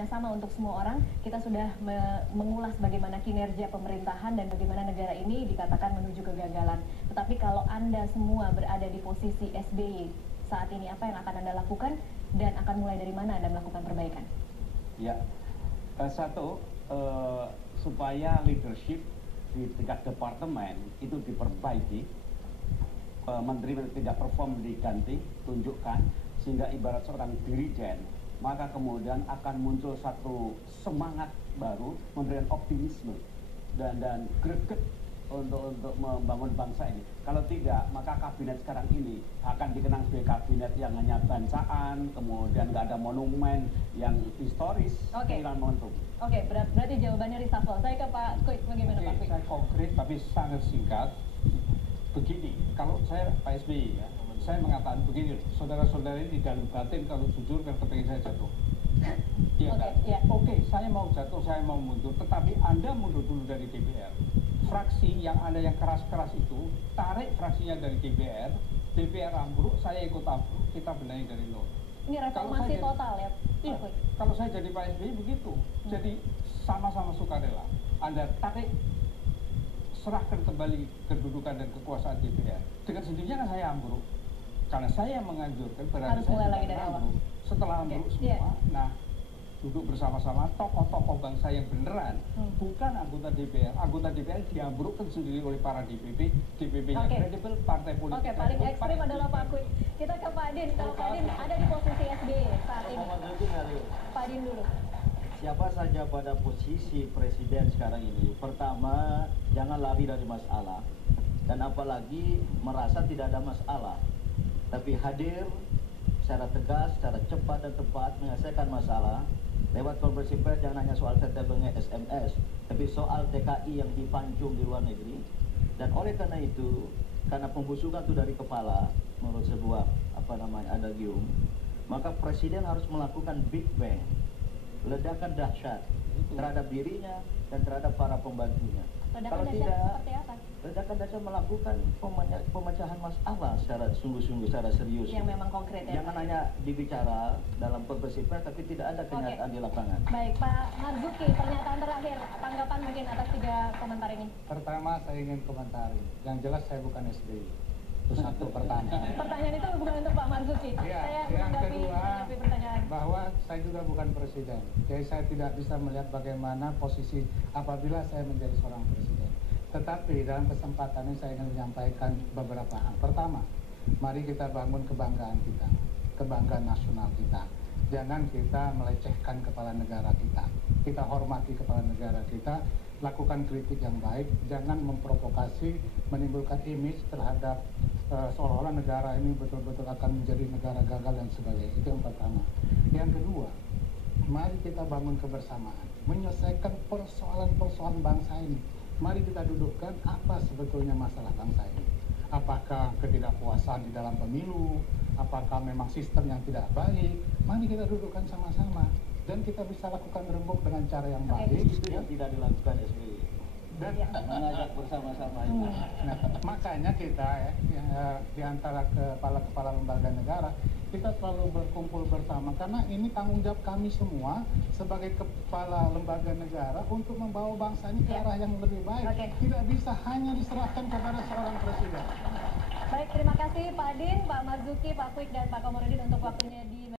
yang sama untuk semua orang. Kita sudah mengulas bagaimana kinerja pemerintahan dan bagaimana negara ini dikatakan menuju kegagalan. Tetapi kalau Anda semua berada di posisi SBY saat ini, apa yang akan Anda lakukan dan akan mulai dari mana Anda melakukan perbaikan? Ya, satu, supaya leadership di tingkat departemen itu diperbaiki, menteri tidak perform diganti, tunjukkan, sehingga ibarat seorang dirijen, maka kemudian akan muncul satu semangat baru, memberikan optimisme dan greget untuk membangun bangsa ini. Kalau tidak, maka kabinet sekarang ini akan dikenang sebagai kabinet yang hanya bancaan, kemudian nggak ada monumen yang historis, kehilangan momentum. Oke, berarti jawabannya reshuffle. Saya ke Pak Kwik, bagaimana Pak Kwik? Saya konkret tapi sangat singkat. Begini, kalau saya Pak SBY ya, saya mengatakan begini, saudara-saudara ini di dalam batin kalau jujur kan kepingin saya jatuh. Iya kan? Oke, saya mau jatuh, saya mau mundur, tetapi Anda mundur dulu dari DPR. Fraksi yang Anda yang keras-keras itu, tarik fraksinya dari DPR, DPR ambruk, saya ikut ambruk, kita benahi dari nol. Ini reformasi total ya, iya, Pak Kwik? Kalau saya jadi Pak SBY begitu, jadi sama-sama sukarela. Anda tarik, serahkan kembali kedudukan dan kekuasaan DPR. Dengan sendirinya kan saya ambruk. Karena saya menganjurkan berarti harus saya mulai lagi dari awal. Setelah ambruk semua, nah duduk bersama-sama tokoh-tokoh bangsa yang beneran, bukan anggota DPR. Anggota DPR diambrukkan sendiri oleh para DPP, DPP-nya kredibel, partai politik. Oke, paling ekstrim adalah Pak Kwik. Kita ke Pak Din. Kalau Pak Din ada di posisi SBY saat ini. Pak Din dulu. Siapa saja pada posisi presiden sekarang ini, pertama jangan lari dari masalah, dan apalagi merasa tidak ada masalah, tapi hadir secara tegas, secara cepat dan tepat menyelesaikan masalah lewat konversi pers. Jangan hanya soal tetebengnya SMS, tapi soal TKI yang dipancung di luar negeri. Dan oleh karena itu, karena pembusukan itu dari kepala menurut sebuah adagium, maka presiden harus melakukan big bang, ledakan dahsyat terhadap dirinya dan terhadap para pembantunya. Ledakan Kalau dahsyat tidak, seperti apa? ledakan dahsyat melakukan pemecahan masalah secara sungguh-sungguh, secara serius. Yang memang konkret ya. Jangan hanya dibicara dalam konversi pers, tapi tidak ada kenyataan di lapangan. Baik, Pak Marzuki, pernyataan terakhir, tanggapan mungkin atas 3 komentar ini. Pertama, saya ingin komentari. Yang jelas saya bukan SBY. Itu satu pertanyaan. Pertanyaan itu bukan untuk Pak Marzuki. Ya, Saya yang menanggapi pertanyaan. bahwa saya juga bukan presiden. Jadi saya tidak bisa melihat bagaimana posisi apabila saya menjadi seorang presiden. Tetapi dalam kesempatan ini saya ingin menyampaikan beberapa hal. Pertama, mari kita bangun kebanggaan kita, kebanggaan nasional kita. Jangan kita melecehkan kepala negara kita. Kita hormati kepala negara kita, lakukan kritik yang baik, jangan memprovokasi, menimbulkan image terhadap seolah-olah negara ini betul-betul akan menjadi negara gagal dan sebagainya. Itu yang pertama. Yang kedua, mari kita bangun kebersamaan, menyelesaikan persoalan-persoalan bangsa ini. Mari kita dudukkan apa sebetulnya masalah bangsa ini. Apakah ketidakpuasan di dalam pemilu, apakah memang sistem yang tidak baik. Mari kita dudukkan sama-sama dan kita bisa lakukan rembuk dengan cara yang baik. Itu yang tidak dilakukan SBY. Dan mengajak bersama-sama itu. Nah, makanya kita di antara kepala-kepala lembaga negara, kita selalu berkumpul bersama karena ini tanggung jawab kami semua sebagai kepala lembaga negara untuk membawa bangsa ini ke arah yang lebih baik. Tidak bisa hanya diserahkan kepada seorang presiden. Baik, terima kasih Pak Din, Pak Marzuki, Pak Kwik, dan Pak Komarudin untuk waktunya di